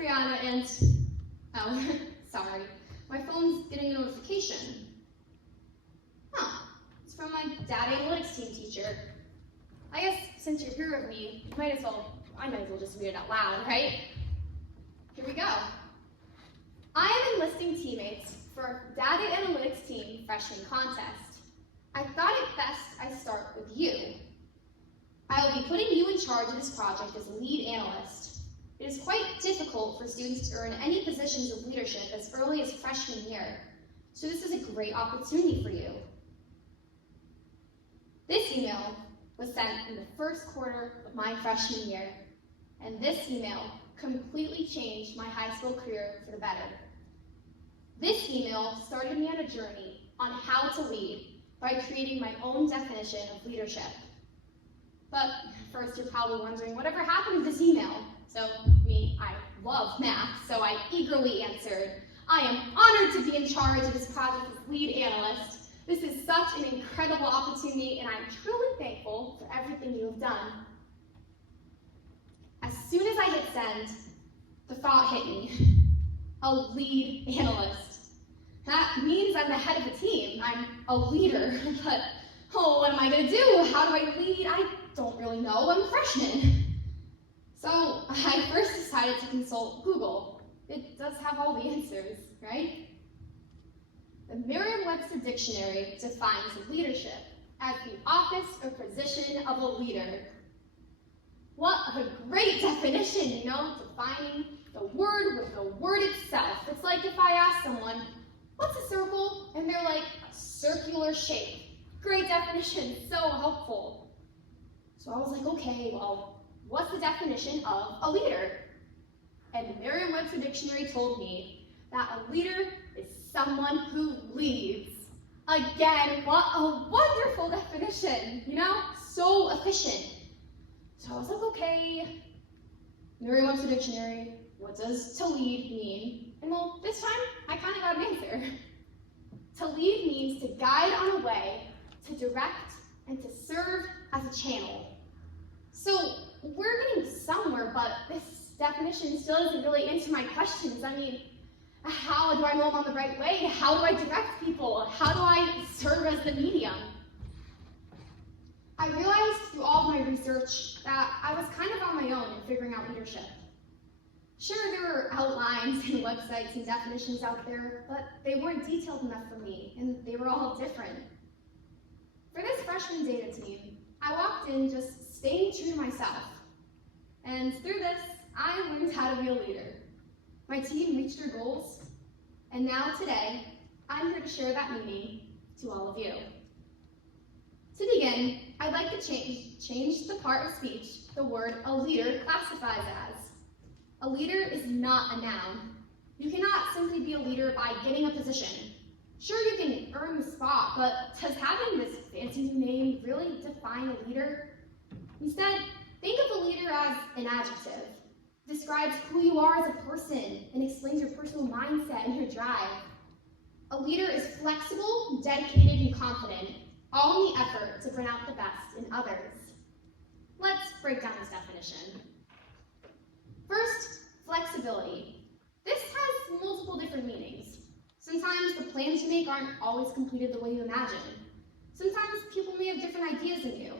Brianna, and, oh, sorry, my phone's getting a notification. Huh, it's from my data analytics team teacher. I guess since you're here with me, I might as well just read it out loud, right? Here we go. I am enlisting teammates for Data Analytics Team Freshman Contest. I thought it best I start with you. I will be putting you in charge of this project as lead analyst. It is quite difficult for students to earn any positions of leadership as early as freshman year, so this is a great opportunity for you. This email was sent in the first quarter of my freshman year, and this email completely changed my high school career for the better. This email started me on a journey on how to lead by creating my own definition of leadership. But first you're probably wondering, whatever happened to this email? So I love math, so I eagerly answered, I am honored to be in charge of this project as lead analyst. This is such an incredible opportunity, and I'm truly thankful for everything you have done. As soon as I hit send, the thought hit me, a lead analyst. That means I'm the head of a team. I'm a leader, but what am I gonna do? How do I lead? I don't really know, I'm a freshman. So I first decided to consult Google. It does have all the answers, right? The Merriam-Webster Dictionary defines leadership as the office or position of a leader. What a great definition, defining the word with the word itself. It's like if I ask someone, what's a circle? And they're like, a circular shape. Great definition, so helpful. So I was like, okay, well, what's the definition of a leader? And the Merriam-Webster Dictionary told me that a leader is someone who leads. Again, what a wonderful definition, so efficient. So I was like, okay, Merriam-Webster Dictionary, what does to lead mean? And well, this time, I kind of got an answer. To lead means to guide on a way, to direct, and to serve as a channel. So we're getting somewhere, but this definition still doesn't really answer my questions. I mean, how do I know I'm on the right way? How do I direct people? How do I serve as the medium? I realized through all of my research that I was kind of on my own in figuring out leadership. Sure, there were outlines and websites and definitions out there, but they weren't detailed enough for me, and they were all different. For this freshman data team, I walked in just staying true to myself. And through this, I learned how to be a leader. My team reached their goals, and now today, I'm here to share that meaning to all of you. To begin, I'd like to change the part of speech the word a leader classifies as. A leader is not a noun. You cannot simply be a leader by getting a position. Sure, you can earn the spot, but does having this fancy new name really define a leader? Instead, think of a leader as an adjective. It describes who you are as a person and explains your personal mindset and your drive. A leader is flexible, dedicated, and confident, all in the effort to bring out the best in others. Let's break down this definition. First, flexibility. This has multiple different meanings. Sometimes the plans you make aren't always completed the way you imagine. Sometimes people may have different ideas than you.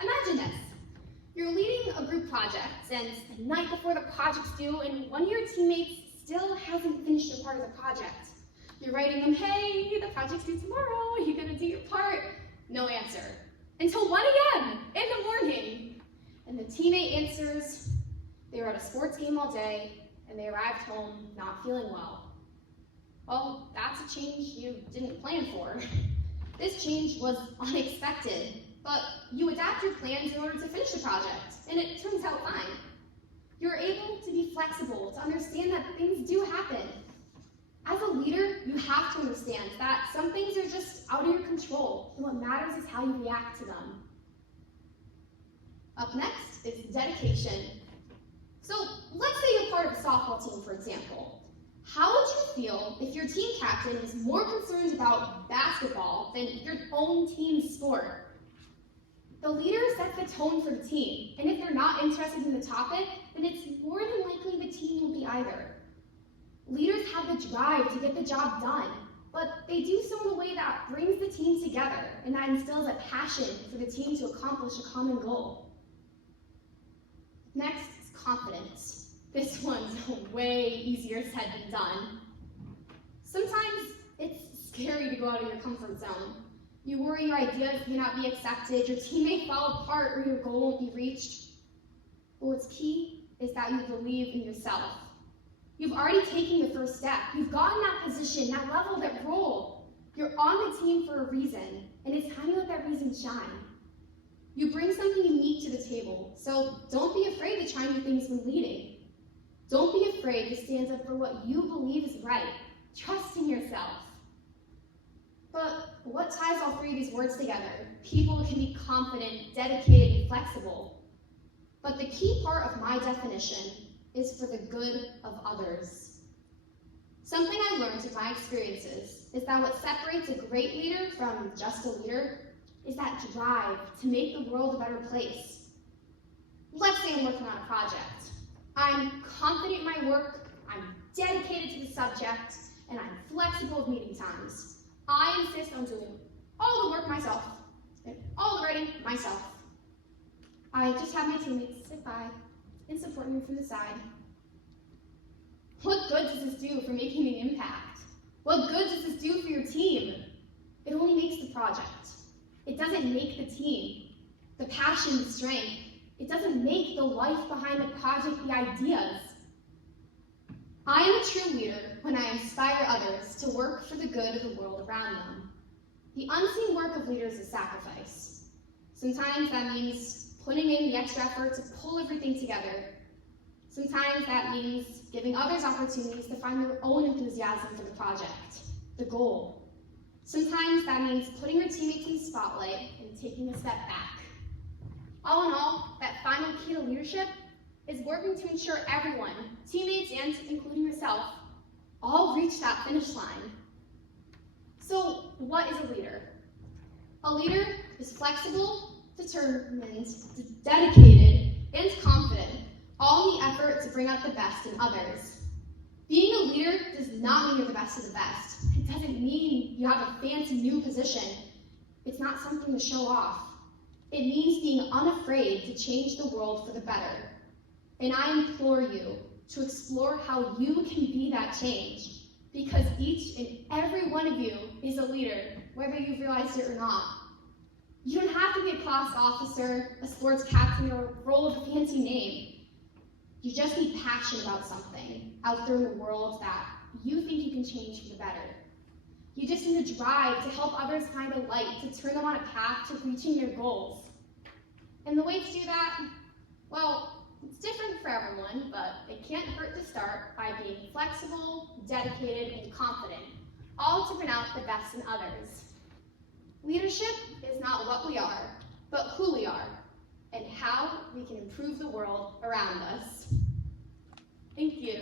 Imagine this. You're leading a group project, and the night before the project's due, and one of your teammates still hasn't finished a part of the project. You're writing them, hey, the project's due tomorrow, are you gonna do your part? No answer. Until 1 a.m. in the morning. And the teammate answers, they were at a sports game all day, and they arrived home not feeling well. Well, that's a change you didn't plan for. This change was unexpected, but you adapt your plans in order to finish the project, and it turns out fine. You're able to be flexible, to understand that things do happen. As a leader, you have to understand that some things are just out of your control, and what matters is how you react to them. Up next is dedication. So let's say you're part of a softball team, for example. How would you feel if your team captain is more concerned about basketball than your own team's sport? The leader sets the tone for the team, and if they're not interested in the topic, then it's more than likely the team won't be either. Leaders have the drive to get the job done, but they do so in a way that brings the team together and that instills a passion for the team to accomplish a common goal. Next is confidence. This one's way easier said than done. Sometimes it's scary to go out of your comfort zone. You worry your ideas may not be accepted, your team may fall apart, or your goal won't be reached. But what's key is that you believe in yourself. You've already taken the first step. You've gotten that position, that level, that role. You're on the team for a reason, and it's time to let that reason shine. You bring something unique to the table, so don't be afraid to try new things when leading. Don't be afraid to stand up for what you believe is right. Trust in yourself. But what ties all three of these words together? People can be confident, dedicated, and flexible. But the key part of my definition is for the good of others. Something I learned in my experiences is that what separates a great leader from just a leader is that drive to make the world a better place. Let's say I'm working on a project. I'm confident in my work, I'm dedicated to the subject, and I'm flexible with meeting times. I insist on doing all the work myself, and all the writing myself. I just have my teammates sit by and support me from the side. What good does this do for making an impact? What good does this do for your team? It only makes the project. It doesn't make the team, the passion, the strength. It doesn't make the life behind the project, the ideas. I am a true leader when I inspire others to work for the good of the world around them. The unseen work of leaders is sacrifice. Sometimes that means putting in the extra effort to pull everything together. Sometimes that means giving others opportunities to find their own enthusiasm for the project, the goal. Sometimes that means putting your teammates in the spotlight and taking a step back. All in all, that final key to leadership is working to ensure everyone, teammates and including yourself, all reach that finish line. So what is a leader? A leader is flexible, determined, dedicated, and confident, all in the effort to bring out the best in others. Being a leader does not mean you're the best of the best. It doesn't mean you have a fancy new position. It's not something to show off. It means being unafraid to change the world for the better. And I implore you to explore how you can be that change, because each and every one of you is a leader, whether you've realized it or not. You don't have to be a class officer, a sports captain, or a role with a fancy name. You just need passion about something out there in the world that you think you can change for the better. You just need a drive to help others find a light, to turn them on a path to reaching their goals. And the way to do that, well, it's different for everyone, but it can't hurt to start by being flexible, dedicated, and confident, all to bring out the best in others. Leadership is not what we are, but who we are, and how we can improve the world around us. Thank you.